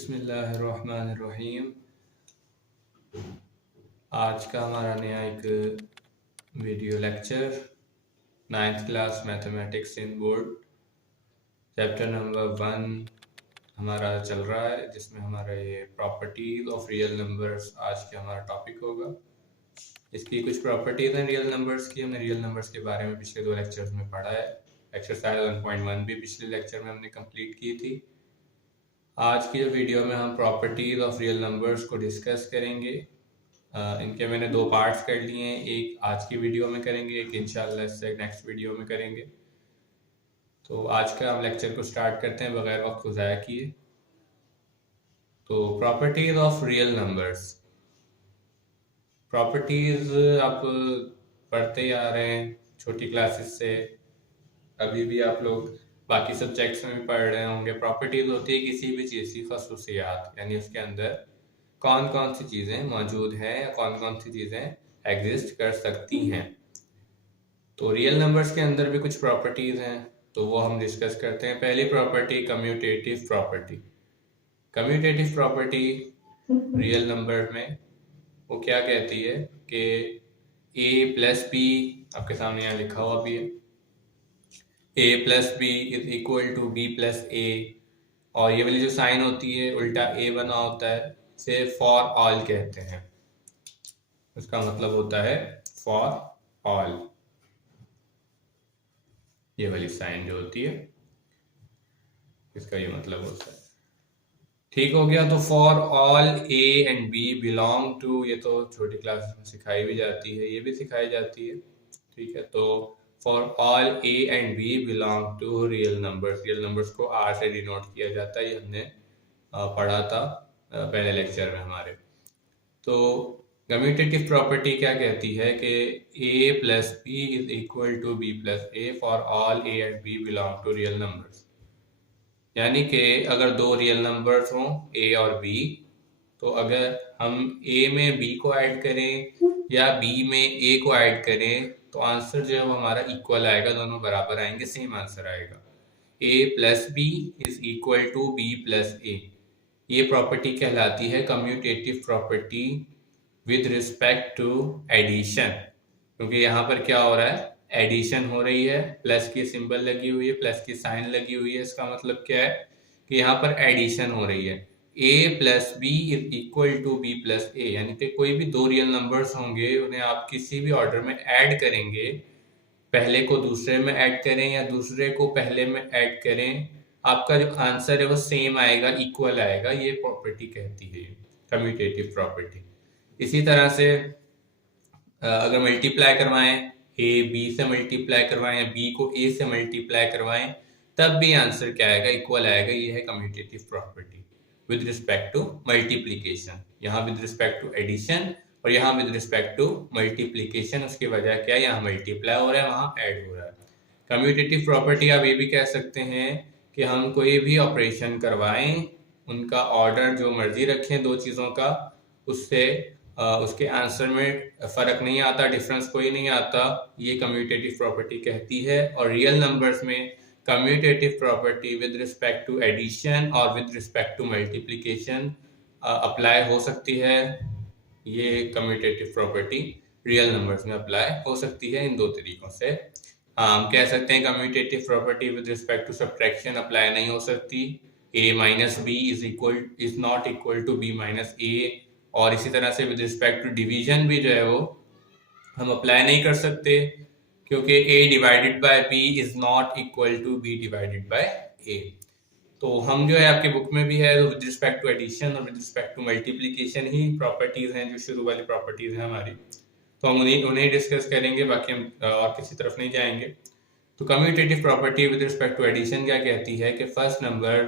बिस्मिल्लाहिर्रहमानिर्रहीम। आज का हमारा नया एक video lecture 9th class mathematics इन बोर्ड चैप्टर नंबर 1 हमारा चल रहा है, जिसमें हमारा ये प्रॉपर्टीज ऑफ रियल नंबर्स आज का हमारा टॉपिक होगा। इसकी कुछ प्रॉपर्टीज हैं रियल नंबर्स की। हमने रियल नंबर्स के बारे में पिछले 2 लेक्चर्स में पढ़ा है। एक्सरसाइज 1.1 भी पिछले लेक्चर में हमने कंप्लीट की थी। आज की जो वीडियो में हम प्रॉपर्टीज ऑफ रियल नंबर्स को डिस्कस करेंगे। इनके मैंने 2 पार्ट्स कर लिए हैं, एक आज की वीडियो में करेंगे, एक इंशाल्लाह इससे नेक्स्ट वीडियो में करेंगे। तो आज का हम लेक्चर को स्टार्ट करते हैं बगैर वक्त को ज़ाया किए। तो properties of real numbers. Properties आप पढ़ते ही आ रहे हैं छोटी क्लासेस से, अभी भी आप लोग बाकी सब्जेक्ट्स में भी पढ़ रहे होंगे। प्रॉपर्टीज होती है किसी भी चीज़ की खसूसियात, यानी उसके अंदर कौन कौन सी चीज़ें मौजूद हैं या कौन कौन सी चीज़ें एग्जिस्ट कर सकती हैं। तो रियल नंबर्स के अंदर भी कुछ प्रॉपर्टीज़ हैं, तो वो हम डिस्कस करते हैं। पहली property commutative property. Commutative property real number में वो क्या कहती है कि a प्लस बी, आपके सामने यहाँ लिखा हुआ भी है, a plus B is equal to B plus a, और ये वाली जो साइन होती है उल्टा a बना होता है, से फॉर ऑल कहते हैं। उसका मतलब होता है फॉर ऑल, ये वाली साइन जो होती है इसका ये मतलब होता है। ठीक हो गया। तो for all A and B belong to, ये तो छोटी क्लास में सिखाई भी जाती है, ये भी सिखाई जाती है, ठीक है। तो for all A and B belong to real numbers. Real numbers को आर से डिनोट किया जाता है, ये हमने पढ़ा था पहले लेक्चर में हमारे। तो कम्यूटेटिव प्रॉपर्टी क्या कहती है कि a plus B is equal to B plus A for all a and b belong to real numbers. यानी कि अगर 2 रियल नंबर्स हों a और b, तो अगर हम a में b को ऐड करें या b में a को ऐड करें तो आंसर जो है वो हमारा इक्वल आएगा, दोनों बराबर आएंगे, सेम आंसर आएगा। a plus B is equal to B plus a, ये प्रॉपर्टी कहलाती है commutative property with respect to addition. क्योंकि यहाँ पर क्या हो रहा है, एडिशन हो रही है, प्लस की सिंबल लगी हुई है, प्लस की साइन लगी हुई है। इसका मतलब क्या है कि यहाँ पर एडिशन हो रही है। a plus B is equal to B plus a, यानी कि कोई भी 2 रियल नंबर्स होंगे, उन्हें आप किसी भी ऑर्डर में ऐड करेंगे, पहले को दूसरे में ऐड करें या दूसरे को पहले में ऐड करें, आपका जो आंसर है वो सेम आएगा, इक्वल आएगा। ये प्रॉपर्टी कहती है कम्यूटेटिव प्रॉपर्टी। इसी तरह से अगर मल्टीप्लाई करवाएं, ए बी से मल्टीप्लाई करवाएं या बी को ए से मल्टीप्लाई करवाएं, तब भी आंसर क्या आएगा, इक्वल आएगा। ये है commutative property with respect to multiplication. यहाँ विद रिस्पेक्ट टू एडिशन और यहाँ विद रिस्पेक्ट टू मल्टीप्लीकेशन। उसकी वजह क्या है, यहाँ मल्टीप्लाई हो रहा है, वहाँ ऐड हो रहा है। कम्यूटेटिव प्रॉपर्टी आप ये भी कह सकते हैं कि हम कोई भी ऑपरेशन करवाएं, उनका ऑर्डर जो मर्जी रखें 2 चीज़ों का, उससे उसके आंसर में फ़र्क नहीं आता, डिफरेंस कोई नहीं आता, ये कम्यूटेटिव प्रॉपर्टी कहती है। और रियल नंबर्स में commutative property with respect to addition और with respect to multiplication apply हो सकती है। ये कम्यूटेटिव प्रॉपर्टी रियल नंबर्स में अप्लाई हो सकती है इन 2 तरीकों से। हम कह सकते हैं commutative property with respect to subtraction apply नहीं हो सकती, a minus b is not equal to b minus a. और इसी तरह से विद रिस्पेक्ट टू डिवीजन भी जो है वो हम अप्लाई नहीं कर सकते, क्योंकि a divided by b is not equal to b divided by a। तो हम जो है आपके बुक में भी है, विद रिस्पेक्ट टू एडिशन और विद रिस्पेक्ट टू मल्टीप्लिकेशन ही प्रॉपर्टीज हैं जो शुरू वाली प्रॉपर्टीज हैं हमारी, तो हम उन्हें डिस्कस करेंगे, बाकी हम और किसी तरफ नहीं जाएंगे। तो commutative property with respect to addition क्या कहती है कि first number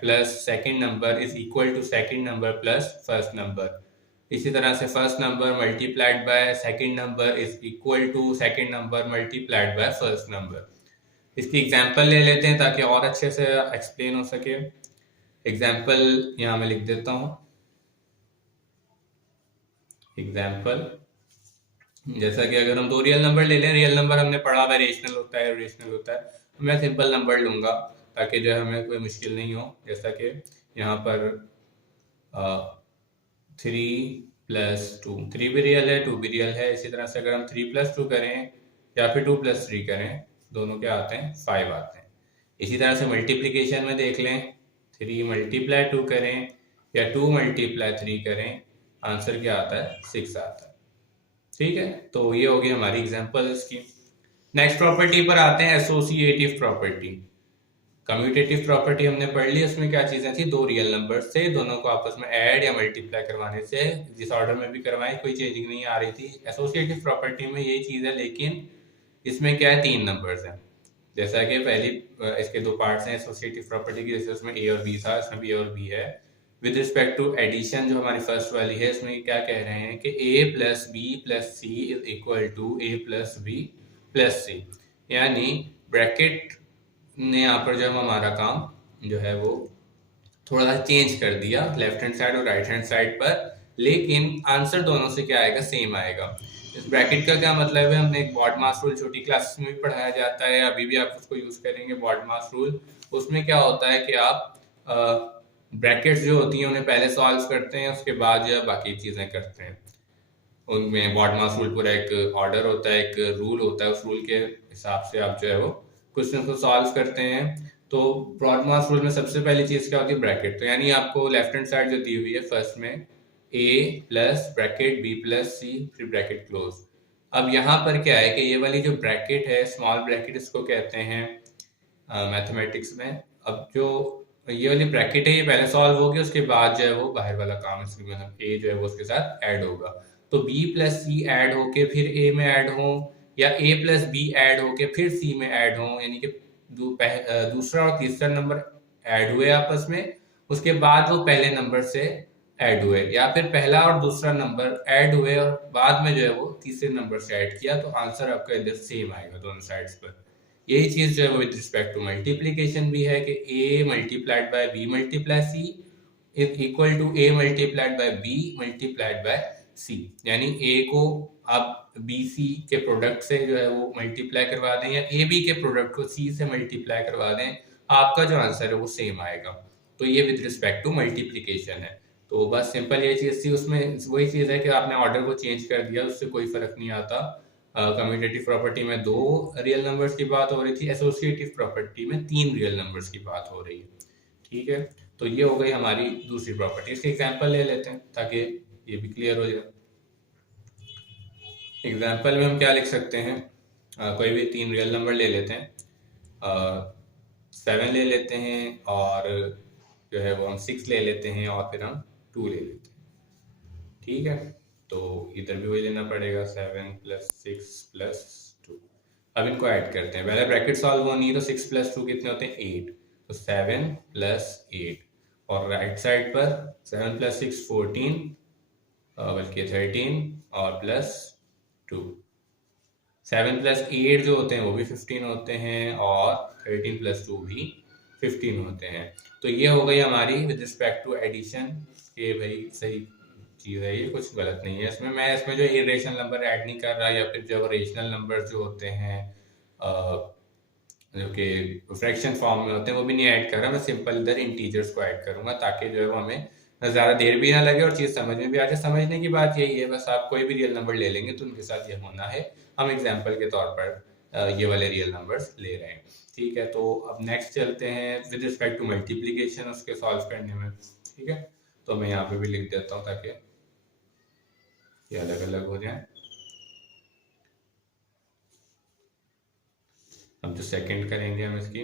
plus second number is equal to second number plus first number. इसी तरह से first number multiplied by second number is equal to second number multiplied by first number. इसकी example ले लेते हैं ताकि और अच्छे से एक्सप्लेन हो सके। एग्जांपल यहाँ मैं लिख देता हूँ। एग्जांपल जैसा कि अगर हम 2 रियल नंबर ले लें, रियल नंबर हमने पढ़ा हुआ रेशनल होता है, रेशनल होता है, मैं सिंपल नंबर लूंगा ताकि जो है हमें कोई मुश्किल नहीं हो। जैसा कि यहाँ पर 3 + 2, 3 भी रियल है, 2 भी रियल है। इसी तरह से अगर हम 3 + 2 करें या फिर 2 + 3 करें, दोनों क्या आते हैं, 5 आते हैं। इसी तरह से मल्टीप्लिकेशन में देख लें, 3 × 2 करें या 2 × 3 करें, आंसर क्या आता है, 6 आता है। ठीक है, तो ये होगी हमारी एग्जांपल इसकी। नेक्स्ट प्रॉपर्टी पर आते हैं, एसोसिएटिव प्रॉपर्टी। कम्यूटेटिव प्रॉपर्टी हमने पढ़ ली, उसमें क्या चीजें थी, दो रियल नंबर्स थे, दोनों को आपस में ऐड या मल्टीप्लाई करवाने से जिस ऑर्डर में भी करवाएं कोई चेंजिंग नहीं आ रही थी। एसोसिएटिव प्रॉपर्टी में यही चीज है, लेकिन इसमें क्या है, 3 नंबर्स हैं। जैसा कि पहली इसके 2 पार्ट्स हैं एसोसिएटिव प्रॉपर्टी की, जैसे उसमें ए और बी था, इसमें बी और बी है। विद रिस्पेक्ट टू एडिशन जो हमारी फर्स्ट वाली है, इसमें क्या कह रहे हैं कि a + b + c = a + b + c, यानी ब्रैकेट ने यहाँ पर जब हमारा काम जो है वो थोड़ा सा चेंज कर दिया लेफ्ट हैंड साइड और राइट हैंड साइड पर, लेकिन आंसर दोनों से क्या आएगा, सेम आएगा। इस ब्रैकेट का क्या मतलब है, हमने एक बॉडमास रूल छोटी क्लासेस में भी पढ़ाया जाता है, अभी भी आप उसको यूज करेंगे, बॉडमास रूल। उसमें क्या होता है कि आप ब्रैकेट्स जो होती हैं उन्हें पहले सॉल्व करते हैं, उसके बाद जो है बाकी चीजें करते हैं। उनमें बॉडमास रूल पूरा एक ऑर्डर होता है, एक रूल होता है, उस रूल के हिसाब से आप जो है वो क्वेश्चन को सॉल्व करते हैं। तो बॉडमास रूल में सबसे पहली चीज क्या होती है, ब्रैकेट। तो यानी आपको लेफ्ट हैंड साइड जो दी हुई है फर्स्ट में, a + ब्रैकेट b + c फिर ब्रैकेट क्लोज। अब यहाँ पर क्या है कि ये वाली जो ब्रैकेट है, स्मॉल ब्रैकेट इसको कहते हैं मैथमेटिक्स में। अब जो ये वाली ब्रैकेट है ये पहले सॉल्व होगी, उसके बाद जो है वो बाहर वाला काम इसमें a जो है वो उसके साथ ऐड होगा। तो b + c ऐड होके फिर a में ऐड हो, या a + b ऐड होके फिर c में ऐड हो, यानी कि दूसरा और तीसरा नंबर ऐड हुए आपस में, उसके बाद वो पहले नंबर से ऐड हुए, या फिर पहला और दूसरा नंबर ऐड हुए और बाद में जो है वो तीसरे नंबर से ऐड किया, तो आंसर आपका इधर सेम आएगा दोनों साइड्स पर। यही चीज जो है वो विद रिस्पेक्ट टू मल्टीप्लीकेशन भी है कि a × b × c equal to a × b × c, यानी a को आप bc के प्रोडक्ट से जो है वो मल्टीप्लाई करवा दें, या ab के प्रोडक्ट को c से मल्टीप्लाई करवा दें, आपका जो आंसर है वो सेम आएगा। तो ये विद रिस्पेक्ट टू मल्टीप्लीकेशन है। तो बस सिंपल ये चीज थी, उसमें वही चीज है कि आपने ऑर्डर को चेंज कर दिया, उससे कोई फर्क नहीं आता। कम्यूटेटिव प्रॉपर्टी में 2 रियल नंबर्स की बात हो रही थी, एसोसिएटिव प्रॉपर्टी में 3 रियल नंबर्स की बात हो रही है। ठीक है, तो ये हो गई हमारी दूसरी प्रॉपर्टी। इसके एग्जांपल ले लेते हैं ताकि ये भी क्लियर हो जाए। एग्जांपल में हम क्या लिख सकते हैं, कोई भी 3 रियल नंबर ले लेते हैं, 7 ले लेते हैं, और जो है वो हम 6 ले लेते हैं, और फिर हम 2 ले लेते हैं। ठीक है, तो इधर भी वही लेना पड़ेगा, 7 + 6 + 2। अब इनको ऐड करते हैं, पहले ब्रैकेट सॉल्व होनी है, तो 6 + 2 कितने होते हैं, 8। तो 7 + 8, और राइट साइड पर 7 + 6 14, बल्कि 13, और +2। 7 + 8 जो होते हैं वो भी 15 होते हैं, और 13 + 2 भी 15 होते हैं। तो ये हो गई हमारी विद रिस्पेक्ट टू एडिशन के, भाई सही चीज है ये, कुछ गलत नहीं है इसमें। मैं इसमें जो इरेशनल नंबर ऐड नहीं कर रहा, या फिर जो रेशनल नंबर जो होते हैं जो कि फ्रैक्शन फॉर्म में होते हैं वो भी नहीं ऐड कर रहा, मैं सिंपल इधर इंटीजर्स को ऐड करूंगा, ताकि जो है वो हमें ज़्यादा देर भी ना लगे और चीज़ समझ में भी आ जाए। समझने की बात यही है, बस आप कोई भी रियल नंबर ले लेंगे तो उनके साथ ये होना है। हम एग्जाम्पल के तौर पर ये वाले रियल नंबर्स ले रहे हैं। ठीक है, तो अब नेक्स्ट चलते हैं विद रिस्पेक्ट टू मल्टीप्लीकेशन, उसके सॉल्व करने में। ठीक है, तो मैं यहाँ पे भी लिख देता हूँ ताकि ये अलग अलग हो जाए। अब जो सेकंड करेंगे हम इसकी,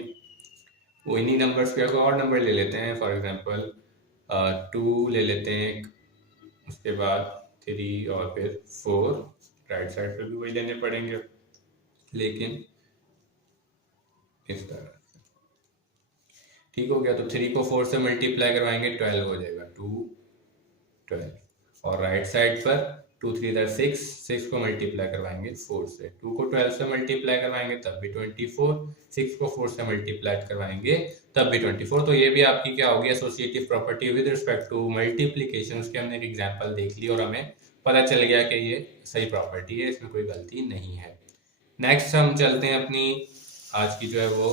वो इन्हीं नंबर्स पे और नंबर ले लेते हैं, फॉर एग्जांपल 2 ले लेते हैं, उसके बाद 3, और फिर 4। राइट साइड पे भी वही लेने पड़ेंगे, लेकिन इस तरह से। ठीक हो गया, तो 3 को 4 से मल्टीप्लाई करवाएंगे, 12 हो जाएगा, 2 12। और राइट साइड पर 2 3 6, 6 को मल्टीप्लाई करवाएंगे 4 से, 2 को 12 से मल्टीप्लाई करवाएंगे तब भी 24, 6 को 4 से मल्टीप्लाई करवाएंगे तब भी 24। तो ये भी आपकी क्या होगी, associative property with respect to multiplication. उसके हमने एक एग्जांपल देख ली और हमें पता चल गया कि ये सही प्रॉपर्टी है, इसमें कोई गलती नहीं है। नेक्स्ट हम चलते हैं अपनी आज की जो है वो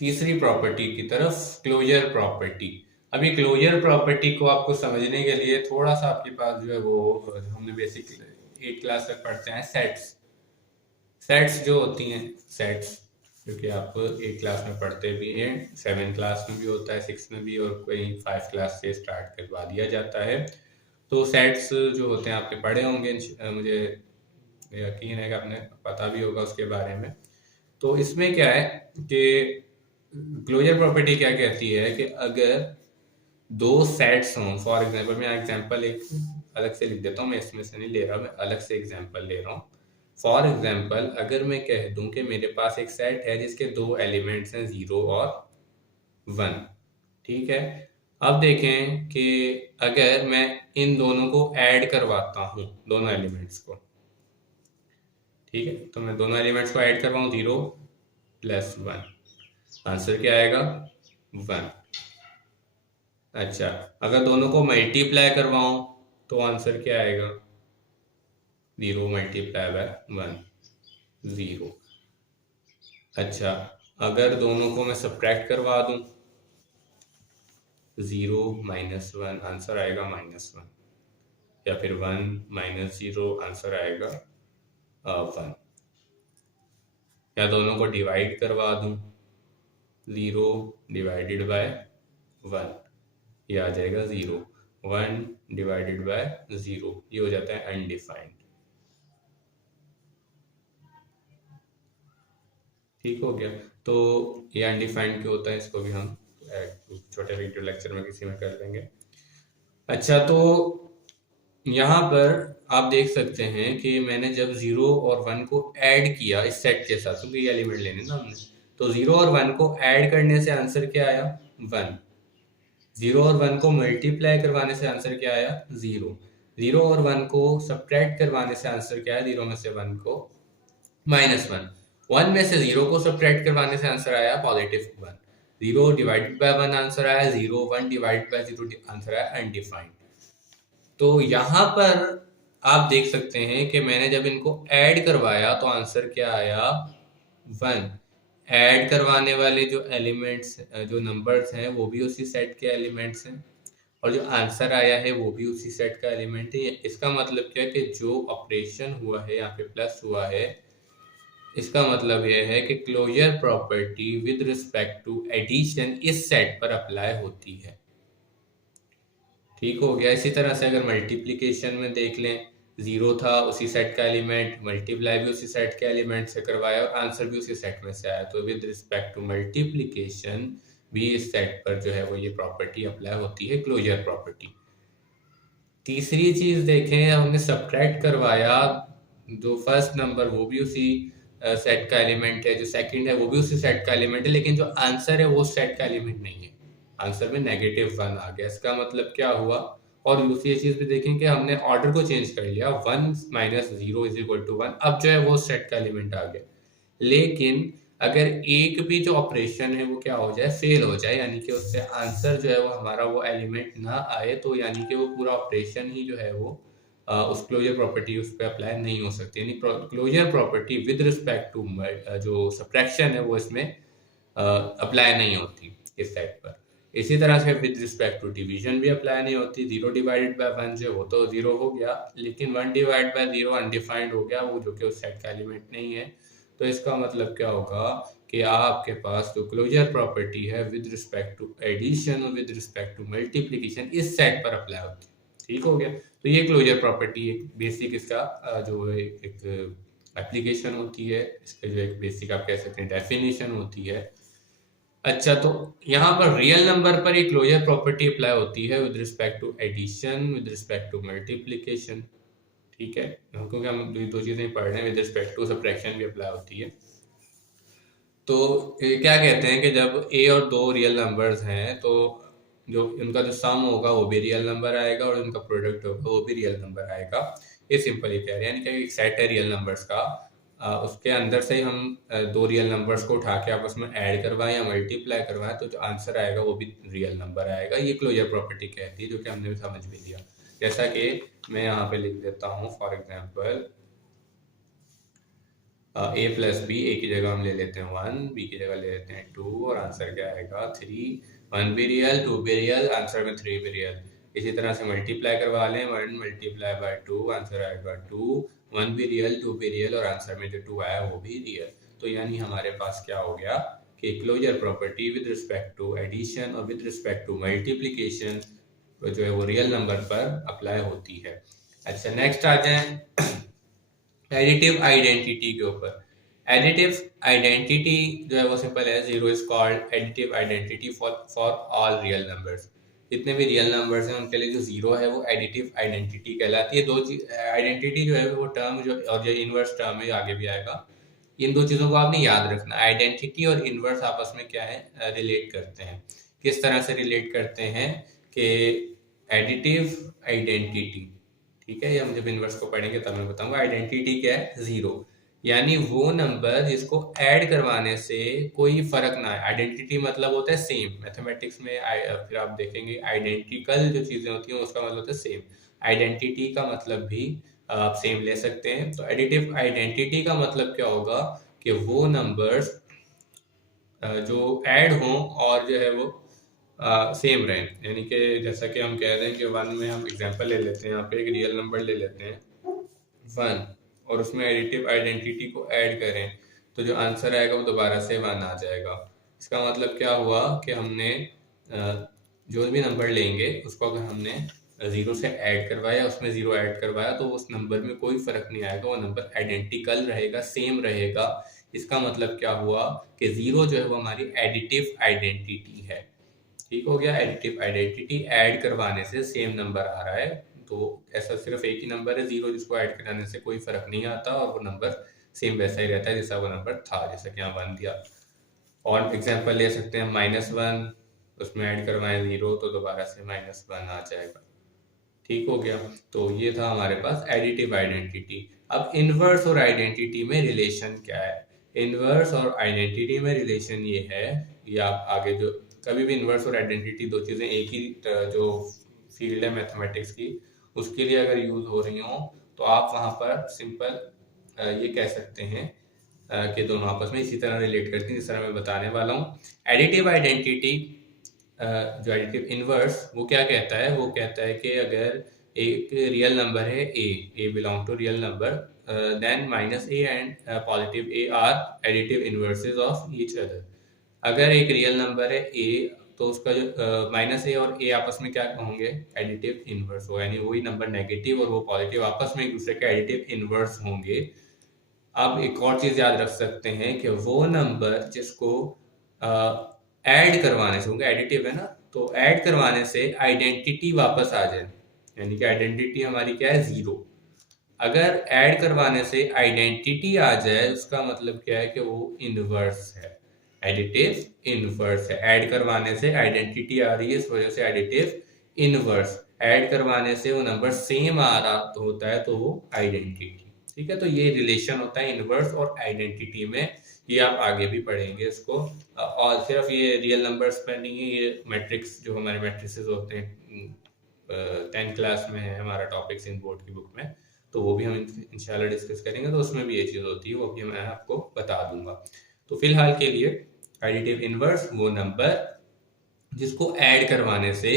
तीसरी प्रॉपर्टी की तरफ, क्लोजर प्रॉपर्टी। अभी क्लोजर प्रॉपर्टी को आपको समझने के लिए थोड़ा सा आपके पास जो है वो हमने बेसिक 8 क्लास तक पढ़ते हैं सेट्स। सेट्स जो होती हैं, सेट्स जो कि आप 8 क्लास में पढ़ते भी हैं, 7 क्लास में भी होता है, 6 में भी, और कोई 5 क्लास से स्टार्ट करवा दिया जाता है। तो सेट्स जो होते हैं आपके पढ़े होंगे, मुझे यकीन है कि आपने पता भी होगा उसके बारे में। तो इसमें क्या है कि क्लोजर प्रॉपर्टी क्या कहती है कि अगर दो सेट्स हों, फॉर एग्जांपल मैं एग्जांपल एक अलग से लिख देता हूँ, मैं इसमें से नहीं ले रहा, मैं अलग से एग्जांपल ले रहा हूँ। फॉर एग्जांपल अगर मैं कह दूं कि मेरे पास एक सेट है जिसके दो एलिमेंट्स हैं 0 और 1, ठीक है। अब देखें कि अगर मैं इन दोनों को ऐड करवाता हूँ, दोनों एलिमेंट्स को, ठीक है, तो मैं दोनों एलिमेंट्स को ऐड करवाऊँ 0 प्लस 1, आंसर क्या आएगा 1। अच्छा, अगर दोनों को मल्टीप्लाई करवाऊं तो आंसर क्या आएगा 0 मल्टीप्लाई बाय 1, 0। अच्छा, अगर दोनों को मैं सब्ट्रैक्ट करवा दूं 0 माइनस 1, आंसर आएगा -1, या फिर 1 माइनस 0, आंसर आएगा 1। या दोनों को डिवाइड करवा दूं 0 डिवाइडेड बाय 1, ये आ जाएगा 0। 1 डिवाइडेड बाय 0, ये हो जाता है अनडिफाइंड। ठीक हो गया। तो ये अनडिफाइंड क्यों होता है, इसको भी हम छोटे वीडियो लेक्चर में किसी में कर लेंगे। अच्छा, तो यहाँ पर आप देख सकते हैं कि मैंने जब 0 और 1 को ऐड किया इस सेट के साथ, क्योंकि ये एलिमेंट लेने ना हमने, तो 0 और 1 को ऐड करने से आंसर क्या आया 1। 0 और 1 को मल्टीप्लाई करवाने से आंसर क्या आया 0। 0 और 1 को सब्ट्रैक्ट करवाने से आंसर क्या है, 0 में से 1 को -1। 1 में से 0 को सब्ट्रैक्ट करवाने से आंसर आया +1। 0 डिवाइडेड बाय 1 आंसर आया 0, 1 डिवाइडेड बाय 0 आंसर आया अनडिफाइंड। तो यहाँ पर आप देख सकते हैं कि मैंने जब इनको ऐड करवाया तो आंसर क्या आया 1। ऐड करवाने वाले जो एलिमेंट्स, जो नंबर्स हैं, वो भी उसी सेट के एलिमेंट्स हैं, और जो आंसर आया है वो भी उसी सेट का एलिमेंट है। इसका मतलब क्या है कि जो ऑपरेशन हुआ है यहाँ पे प्लस हुआ है, इसका मतलब यह है कि closure property with respect to addition इस सेट पर अप्लाई होती है। ठीक हो गया। इसी तरह से अगर मल्टीप्लिकेशन में देख लें, 0 था उसी सेट का एलिमेंट, मल्टीप्लाई भी उसी सेट के एलिमेंट से करवाया और आंसर भी उसी सेट में से आया, तो विद रिस्पेक्ट टू मल्टीप्लिकेशन भी इस सेट पर जो है वो ये प्रॉपर्टी अप्लाई होती है, क्लोजर प्रॉपर्टी। तीसरी चीज देखें, हमने सब्ट्रैक्ट करवाया, जो फर्स्ट नंबर वो भी उसी सेट का एलिमेंट है, जो सेकंड है वो भी उसी सेट का एलिमेंट है, लेकिन जो आंसर है वो सेट का एलिमेंट नहीं है, आंसर में -1 आ गया। इसका मतलब क्या हुआ, और दूसरी चीज भी देखें कि हमने ऑर्डर को चेंज कर लिया, 1 माइनस 0 इज इक्वल टू 1, अब जो है वो सेट का एलिमेंट आ गया। लेकिन अगर एक भी जो ऑपरेशन है वो क्या हो जाए, फेल हो जाए, यानी कि उससे आंसर जो है वो हमारा वो एलिमेंट ना आए, तो यानी कि वो पूरा ऑपरेशन ही जो है वो उस क्लोजर प्रॉपर्टी उस पर अप्लाई नहीं हो सकती। यानी closure property with respect to जो सब्ट्रैक्शन है वो इसमें अप्लाई नहीं होती इस सेट पर। इसी तरह से विद रिस्पेक्ट टू डिवीजन भी अप्लाई नहीं होती। 0 डिवाइडेड बाय 1 जो वो तो 0 हो गया, लेकिन 1 डिवाइड बाय 0 अनडिफाइंड हो गया, वो जो कि उस सेट का एलिमेंट नहीं है। तो इसका मतलब क्या होगा कि आपके पास जो क्लोजर प्रॉपर्टी है विद रिस्पेक्ट टू एडिशन और विद रिस्पेक्ट टू मल्टीप्लिकेशन इस सेट पर अप्लाई होती है। ठीक हो गया। तो ये क्लोजर प्रॉपर्टी एक बेसिक इसका जो एक एप्लीकेशन होती है, इसका जो एक बेसिक आप कह सकते हैं डेफिनेशन होती है। अच्छा, तो यहाँ पर रियल नंबर पर ये क्लोजर प्रॉपर्टी अप्लाई होती है with respect to addition, with respect to multiplication. ठीक है, क्योंकि हम दो चीजें पढ़ रहे हैं, विद रिस्पेक्ट टू सब्ट्रैक्शन भी अप्लाई होती है। तो क्या कहते हैं कि जब ए और दो रियल नंबर्स हैं तो जो उनका जो सम होगा वो भी रियल नंबर आएगा और उनका प्रोडक्ट होगा वो भी रियल नंबर आएगा। ये सिंपल ही कह रहे हैं, यानी कि एक सेट है रियल नंबर्स का, उसके अंदर से ही हम दो रियल नंबर्स को उठा के आपस में ऐड करवाएं या मल्टीप्लाई करवाएं तो जो आंसर आएगा वो भी रियल नंबर आएगा। ये क्लोजर प्रॉपर्टी कहती है, जो कि हमने भी समझ भी लिया। जैसा कि मैं यहाँ पे लिख देता हूँ, for example a plus b, a की जगह हम ले लेते हैं 1, बी की जगह ले लेते हैं 2 और आंसर क्या आएगा 3। 1 भी रियल 2 भी रियल, आंसर में 3 भी रियल। इसी तरह से मल्टीप्लाई करवा लें, 1 मल्टीप्लाई बाय 2 आंसर आएगा 2। 1 भी रियल 2 भी रियल और आंसर में जो 2 आया वो भी रियल। तो यानी हमारे पास क्या हो गया कि closure property with respect to addition और विद रिस्पेक्ट टू मल्टीप्लिकेशन जो है वो रियल नंबर पर अप्लाई होती है। अच्छा, नेक्स्ट आ जाए एडिटिव आइडेंटिटी के ऊपर। एडिटिव आइडेंटिटी जो है वो सिंपल है, zero is called additive identity for all real numbers. जितने भी रियल नंबर्स हैं उनके लिए जो जीरो है वो एडिटिव आइडेंटिटी कहलाती है। दो आइडेंटिटी जो है वो टर्म जो और जो इनवर्स टर्म है आगे भी आएगा, इन दो चीज़ों को आपने याद रखना। आइडेंटिटी और इनवर्स आपस में क्या है रिलेट करते हैं। किस तरह से रिलेट करते हैं कि एडिटिव आइडेंटिटी, ठीक है, ये हम जब इनवर्स को पढ़ेंगे तब मैं बताऊंगा। आइडेंटिटी क्या है, जीरो, यानी वो नंबर जिसको ऐड करवाने से कोई फर्क ना है। आइडेंटिटी मतलब होता है सेम, मैथमेटिक्स में फिर आप देखेंगे आइडेंटिकल जो चीजें होती हैं उसका मतलब होता है सेम। आइडेंटिटी का मतलब भी आप सेम ले सकते हैं। तो एडिटिव आइडेंटिटी का मतलब क्या होगा कि वो नंबर्स जो ऐड हों और जो है वो सेम रहें। यानी कि जैसा कि हम कह रहे हैं कि 1 में हम एग्जांपल ले लेते हैं, यहाँ पे एक रियल नंबर ले लेते हैं 1 और उसमें एडिटिव आइडेंटिटी को ऐड करें तो जो आंसर आएगा वो दोबारा से 1 आ जाएगा। इसका मतलब क्या हुआ कि हमने जो भी नंबर लेंगे उसको अगर हमने जीरो से ऐड करवाया, उसमें जीरो ऐड करवाया तो उस नंबर में कोई फर्क नहीं आएगा, वो नंबर आइडेंटिकल रहेगा, सेम रहेगा। इसका मतलब क्या हुआ कि जीरो जो है वो हमारी एडिटिव आइडेंटिटी है। ठीक हो गया, एडिटिव आइडेंटिटी ऐड करवाने से सेम नंबर आ रहा है। तो ऐसा सिर्फ एक ही नंबर है जीरो जिसको ऐड कराने से कोई फर्क नहीं आता और वो नंबर सेम वैसा ही रहता है जैसा वो नंबर था, जैसा कि यहाँ 1 दिया। और एग्जांपल ले सकते हैं -1, उसमें ऐड करवाएं जीरो तो दोबारा से -1 आ जाएगा। ठीक हो गया, तो ये था हमारे पास एडिटिव आइडेंटिटी। अब इनवर्स और आइडेंटिटी में रिलेशन क्या है? इनवर्स और आइडेंटिटी में रिलेशन ये है, ये आप आगे जो कभी भी इनवर्स और आइडेंटिटी दो चीजें एक ही जो फील्ड है मैथमेटिक्स की उसके लिए अगर यूज हो रही हो तो आप वहां पर सिंपल ये कह सकते हैं कि दोनों आपस में इसी तरह रिलेट करती हैं जिस तरह मैं बताने वाला हूँ। एडिटिव आइडेंटिटी जो एडिटिव इनवर्स वो क्या कहता है, वो कहता है कि अगर एक रियल नंबर है a belong to real number then -a and positive a are additive inverses of each other. अगर एक रियल नंबर है ए तो उसका जो -a और a आपस में क्या होंगे, एडिटिव इनवर्स हो, यानी वही नंबर नेगेटिव और वो पॉजिटिव आपस में एक दूसरे के एडिटिव इनवर्स होंगे। आप एक और चीज याद रख सकते हैं कि वो नंबर जिसको ऐड करवाने से, उनका एडिटिव है ना, तो ऐड करवाने से आइडेंटिटी वापस आ जाए, यानी कि आइडेंटिटी हमारी क्या है, जीरो। अगर ऐड करवाने से आइडेंटिटी आ जाए उसका मतलब क्या है कि वो इनवर्स है, एडिटिव इनवर्स है। ऐड करवाने से आइडेंटिटी आ रही है इस वजह से एडिटिव इनवर्स। ऐड करवाने से वो नंबर सेम आ रहा तो होता है तो वो आइडेंटिटी। ठीक है, तो ये रिलेशन होता है इनवर्स और आइडेंटिटी में, ये आप आगे भी पढ़ेंगे इसको। और सिर्फ ये रियल नंबर्स पर नहीं है, ये मैट्रिक्स जो हमारे मैट्रिसेस होते हैं 10th क्लास में है हमारा टॉपिक्स इन बोर्ड की बुक में, तो वो भी हम इंशाल्लाह डिस्कस करेंगे, तो उसमें भी ये चीज़ होती है, वो भी मैं आपको बता दूंगा। तो फिलहाल के लिए एडिटिव इनवर्स वो नंबर जिसको ऐड करवाने से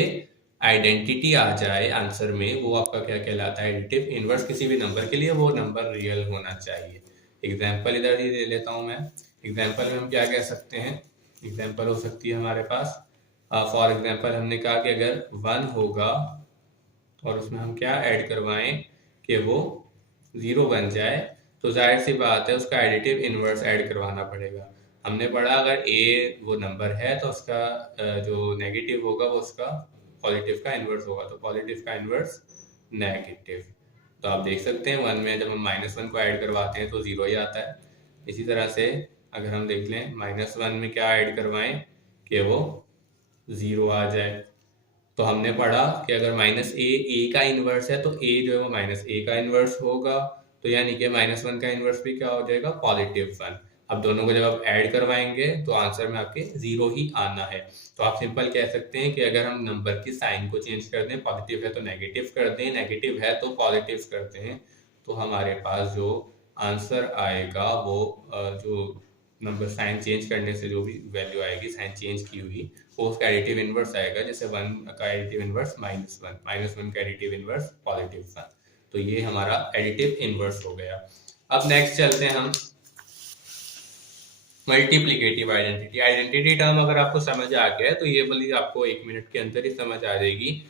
आइडेंटिटी आ जाए आंसर में, वो आपका क्या कहलाता है, एडिटिव इनवर्स। किसी भी नंबर के लिए वो नंबर रियल होना चाहिए। एग्जाम्पल इधर ही ले लेता हूँ मैं। एग्जाम्पल में हम क्या कह सकते हैं, एग्जाम्पल हो सकती है हमारे पास, फॉर एग्जाम्पल हमने कहा कि अगर 1 होगा और उसमें हम क्या ऐड करवाएं कि वो 0 बन जाए, तो जाहिर सी बात है उसका एडिटिव इनवर्स ऐड करवाना पड़ेगा। हमने पढ़ा अगर ए वो नंबर है तो उसका जो नेगेटिव होगा वो उसका पॉजिटिव का इनवर्स होगा, तो पॉजिटिव का इनवर्स नेगेटिव। तो आप देख सकते हैं 1 में जब हम -1 को ऐड करवाते हैं तो 0 ही आता है। इसी तरह से अगर हम देख लें -1 में क्या ऐड करवाएं कि वो 0 आ जाए, तो हमने पढ़ा कि अगर -a का इनवर्स है तो a जो है वो -a का इनवर्स होगा, तो यानी कि -1 का इनवर्स भी क्या हो जाएगा, +1। अब दोनों को जब आप ऐड करवाएंगे तो आंसर में आपके 0 ही आना है। तो आप सिंपल कह सकते हैं कि अगर हम नंबर की साइन को चेंज कर दें, पॉजिटिव है तो नेगेटिव कर दें, नेगेटिव है तो पॉजिटिव करते हैं, तो हमारे पास जो आंसर आएगा वो जो नंबर साइन चेंज करने से जो भी वैल्यू आएगी साइन चेंज की हुई, वो उसका एडिटिव इनवर्स आएगा। जैसे 1 का एडिटिव इनवर्स -1, -1 का एडिटिव इनवर्स +1। तो ये हमारा एडिटिव इनवर्स हो गया। अब नेक्स्ट चलते हैं हम मल्टीप्लिकेटिव आइडेंटिटी। आइडेंटिटी टर्म अगर आपको समझ आ गया है तो ये वाली आपको 1 मिनट के अंदर ही समझ आ जाएगी।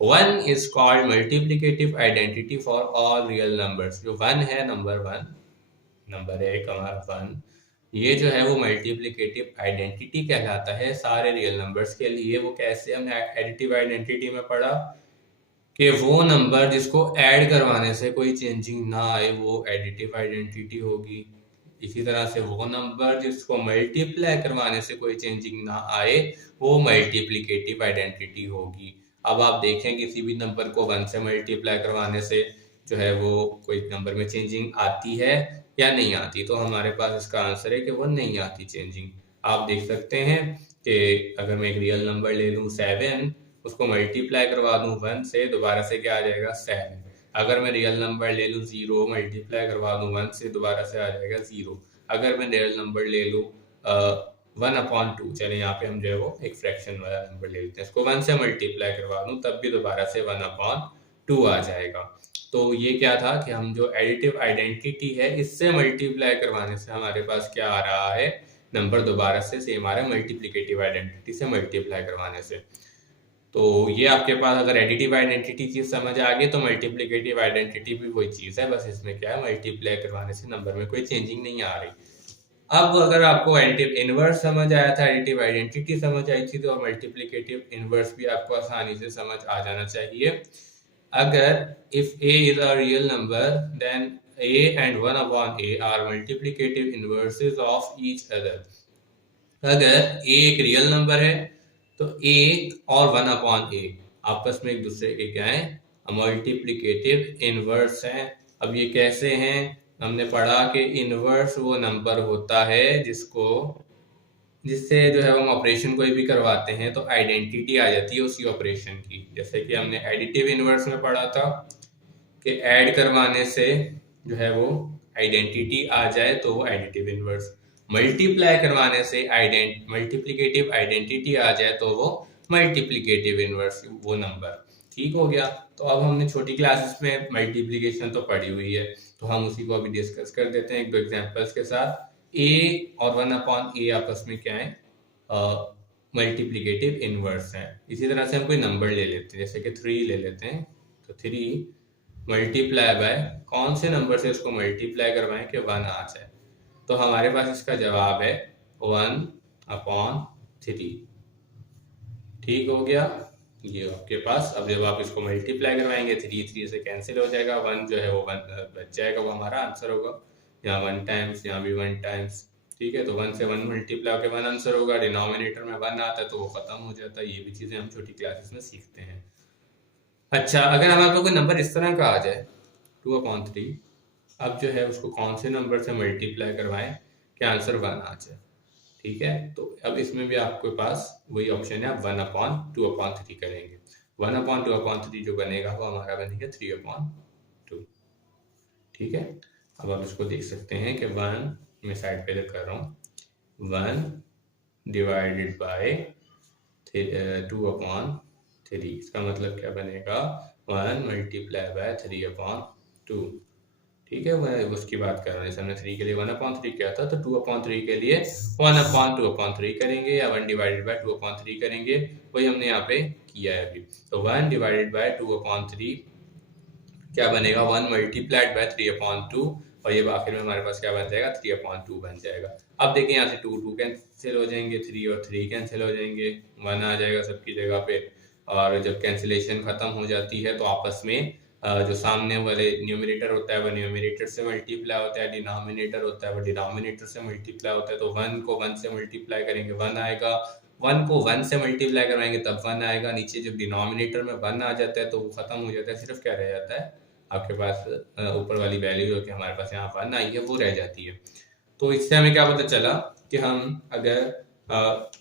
1 is called multiplicative identity for all real numbers. जो 1 है, नंबर 1, नंबर 1 हमारा 1, ये जो है वो मल्टीप्लिकेटिव आइडेंटिटी कहलाता है सारे रियल नंबर्स के लिए। वो कैसे, हमने एडिटिव आइडेंटिटी में पढ़ा कि वो नंबर जिसको ऐड करवाने से कोई चेंजिंग ना आए वो एडिटिव आइडेंटिटी होगी। इसी तरह से वो नंबर जिसको मल्टीप्लाई करवाने से कोई चेंजिंग ना आए वो मल्टीप्लिकेटिव आइडेंटिटी होगी। अब आप देखें किसी भी नंबर को 1 से मल्टीप्लाई करवाने से जो है वो कोई नंबर में चेंजिंग आती है या नहीं आती, तो हमारे पास इसका आंसर है कि वो नहीं आती चेंजिंग। आप देख सकते हैं कि अगर मैं एक रियल नंबर ले लूँ 7, उसको मल्टीप्लाई करवा दूं 1 से, दोबारा से क्या आ जाएगा 7। अगर मैं रियल नंबर ले लूं 0, मल्टीप्लाई करवा दूं 1 से, दोबारा से आ जाएगा 0। अगर मैं रियल नंबर ले लूं 1/2, चले यहाँ पे हम जो है वो एक फ्रैक्शन वाला नंबर ले लेते हैं, इसको 1 से मल्टीप्लाई करवा दूं तब भी दोबारा से 1/2 आ जाएगा। तो ये क्या था कि हम जो एडिटिव आइडेंटिटी है इससे मल्टीप्लाई करवाने से हमारे पास क्या आ रहा है, नंबर दोबारा से सेम आ रहा है मल्टीप्लिकेटिव आइडेंटिटी से मल्टीप्लाई करवाने से। तो ये आपके पास अगर एडिटिव आइडेंटिटी चीज समझ आ गई तो मल्टीप्लिकेटिव आइडेंटिटी भी वही चीज है, बस इसमें क्या है, मल्टीप्लाई करवाने से नंबर में कोई चेंजिंग नहीं आ रही। अब अगर आपको एडिटिव इनवर्स समझ आया था, एडिटिव आइडेंटिटी समझ आई थी, तो मल्टीप्लिकेटिव इनवर्स भी आपको आसानी से समझ आ जाना चाहिए। अगर if a is a real number then a and 1/a are multiplicative inverses of each other। अगर a एक रियल नंबर है तो a और 1/a आपस में एक दूसरे के क्या है, मल्टीप्लिकेटिव इनवर्स हैं। अब ये कैसे हैं, हमने पढ़ा कि इनवर्स वो नंबर होता है जिससे जो है हम ऑपरेशन कोई भी करवाते हैं तो आइडेंटिटी आ जाती है उसी ऑपरेशन की। जैसे कि हमने एडिटिव इनवर्स में पढ़ा था कि ऐड करवाने से जो है वो आइडेंटिटी आ जाए तो वो एडिटिव इनवर्स, मल्टीप्लाई करवाने से मल्टीप्लिकेटिव आइडेंटिटी आ जाए तो वो मल्टीप्लिकेटिव इनवर्स वो नंबर। ठीक हो गया। तो अब हमने छोटी क्लासेस में मल्टीप्लिकेशन तो पढ़ी हुई है, तो हम उसी को अभी डिस्कस कर देते हैं एक दो एग्जांपल्स के साथ। a और 1/a आपस में क्या है, मल्टीप्लिकेटिव इनवर्स है। इसी तरह से हम कोई नंबर ले लेते हैं, जैसे कि 3 ले लेते हैं, तो 3 मल्टीप्लाई बाय कौन से नंबर से उसको मल्टीप्लाई करवाएं कि 1 आ जाए, तो हमारे पास इसका जवाब है 1/3। ठीक हो गया ये आपके पास। अब जब आप इसको मल्टीप्लाई करवाएंगे 3 से कैंसिल हो जाएगा, 1 जो है वो 1 बच जाएगा, वो हमारा आंसर होगा। यहाँ 1 टाइम्स, यहाँ भी 1 टाइम्स। ठीक है, तो 1 से 1 मल्टीप्लाई होकर 1 आंसर होगा। डिनोमिनेटर में 1 आता है तो वो खत्म हो जाता है। ये भी चीजें हम छोटी क्लासेस में सीखते हैं। अच्छा, अगर हमारे पास कोई नंबर इस तरह का आ जाए 2/3, अब जो है उसको कौन से नंबर से मल्टीप्लाई करवाएं कि आंसर 1 आ जाए। ठीक है, तो अब इसमें भी आपके पास वही ऑप्शन है, आप 1/2/3 करेंगे। 1/2/3 जो बनेगा वो हमारा बनेगा 3/2। ठीक है, अब आप इसको देख सकते हैं कि 1 मैं साइड पे कर रहा हूँ, 1 डिवाइडेड बाय 2/3, इसका मतलब क्या बनेगा, 1 मल्टीप्लाई बाय 3/2। ठीक है, मैं उसकी बात कर रहा हूँ। जैसे हमने 3 के लिए 1/3 किया था, तो 2/3 के लिए 1/2/3 करेंगे या 1 डिवाइडेड बाय 2/3 करेंगे, वही हमने यहाँ पे किया है अभी। तो 1 डिवाइडेड बाय 2/3 क्या बनेगा, 1 मल्टीप्लाइड बाय 3/2, और ये आखिर में हमारे पास क्या बन जाएगा, 3/2 बन जाएगा। अब देखिए यहाँ से 2 कैंसिल हो जाएंगे, 3 और 3 कैंसिल हो जाएंगे, 1 आ जाएगा सबकी जगह पे। और जब कैंसिलेशन खत्म हो जाती है तो आपस में जो सामने वाले न्यूमरेटर होता है वो न्यूमरेटर से मल्टीप्लाई होता है, डिनोमिनेटर होता है वो डिनोमिनेटर से मल्टीप्लाई होता है। तो 1 को 1 से मल्टीप्लाई करेंगे 1 आएगा, 1 को 1 से मल्टीप्लाई करवाएंगे तब 1 आएगा। नीचे जब डिनोमिनेटर में 1 आ जाता है तो वो खत्म हो जाता है, सिर्फ क्या रह जाता है आपके पास, ऊपर वाली वैल्यू जो कि हमारे पास यहाँ 1 आई है वो रह जाती है। तो इससे हमें क्या पता चला कि हम अगर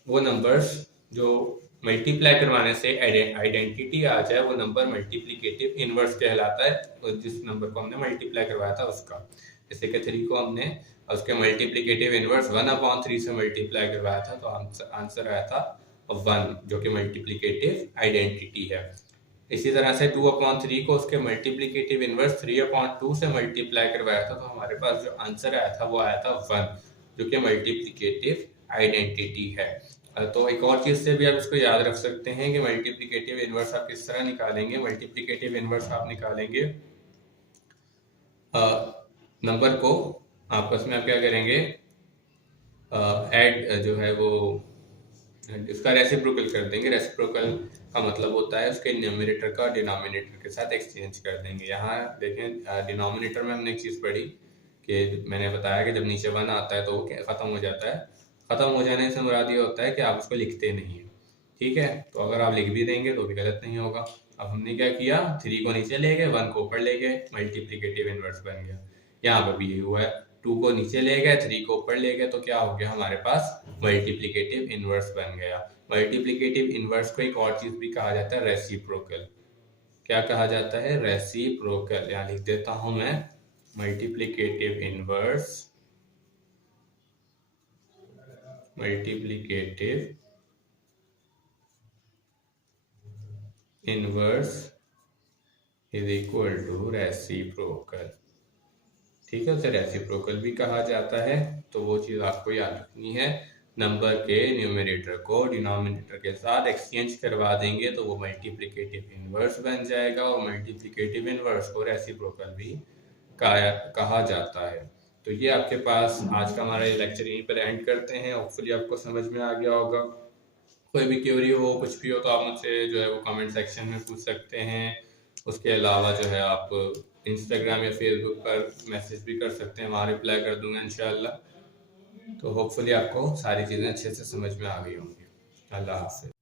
वो नंबर्स जो मल्टीप्लाई करवाने से आइडेंटिटी आ जाए वो नंबर मल्टीप्लिकेटिव इनवर्स कहलाता है, जिस नंबर को हमने मल्टीप्लाई करवाया था उसका। जैसे कि 3 को हमने उसके मल्टीप्लिकेटिव इनवर्स 1/3 से मल्टीप्लाई करवाया था, तो आंसर आया था 1, जो कि मल्टीप्लिकेटिव आइडेंटिटी है। इसी तरह से 2/3 को उसके मल्टीप्लिकेटिव इनवर्स 3/2 से मल्टीप्लाई करवाया था, तो हमारे पास जो आंसर आया था वो आया था 1, जो कि मल्टीप्लिकेटिव आइडेंटिटी है। तो एक और चीज से भी आप इसको याद रख सकते हैं कि मल्टीप्लिकेटिव इनवर्स आप किस तरह निकालेंगे। मल्टीप्लिकेटिव इनवर्स आप निकालेंगे, नंबर को आपस में आप क्या करेंगे, ऐड जो है वो इसका रेसिप्रोकल कर देंगे। रेसिप्रोकल का मतलब होता है उसके न्यूमरेटर का डिनोमिनेटर के साथ एक्सचेंज कर देंगे। यहाँ देखें डिनोमिनेटर में हमने एक चीज़ पढ़ी कि मैंने बताया कि जब नीचे 1 आता है तो वो ख़त्म हो जाता है। ख़त्म हो जाने से मुराद ये होता है कि आप उसको लिखते नहीं हैं, ठीक है। तो अगर आप लिख भी देंगे तो भी गलत नहीं होगा। अब हमने क्या किया, 3 को नीचे ले गए, 1 को ऊपर ले गए, मल्टीप्लिकेटिव इनवर्स बन गया। यहाँ पर भी यही हुआ है, 2 को नीचे ले गए, 3 को ऊपर ले गए, तो क्या हो गया, हमारे पास मल्टीप्लिकेटिव इनवर्स बन गया। मल्टीप्लिकेटिव इनवर्स को एक और चीज भी कहा जाता है, रेसिप्रोकल। क्या कहा जाता है, रेसिप्रोकल। यहाँ लिख देता हूं मैं, multiplicative inverse, multiplicative inverse is equal to reciprocal. ठीक है, उसे रेसिप्रोकल भी कहा जाता है। तो वो चीज आपको याद रखनी है, नंबर के न्यूमरेटर को डिनोमिनेटर के साथ एक्सचेंज करवा देंगे तो वो मल्टीप्लिकेटिव इनवर्स बन जाएगा, और मल्टीप्लिकेटिव इनवर्स को रेसिप्रोकल भी कहा जाता है। तो ये आपके पास आज का हमारा ये लेक्चर यहीं पर एंड करते हैं। होपफुली आपको समझ में आ गया होगा। कोई भी क्वेरी हो, कुछ भी हो, तो आप मुझसे जो है वो कमेंट सेक्शन में पूछ सकते हैं। उसके अलावा जो है आप इंस्टाग्राम या फेसबुक पर मैसेज भी कर सकते हैं, वहाँ रिप्लाई कर दूंगा इंशाल्लाह। तो होपफुली आपको सारी चीज़ें अच्छे से समझ में आ गई होंगी। अल्लाह हाफ़िज़।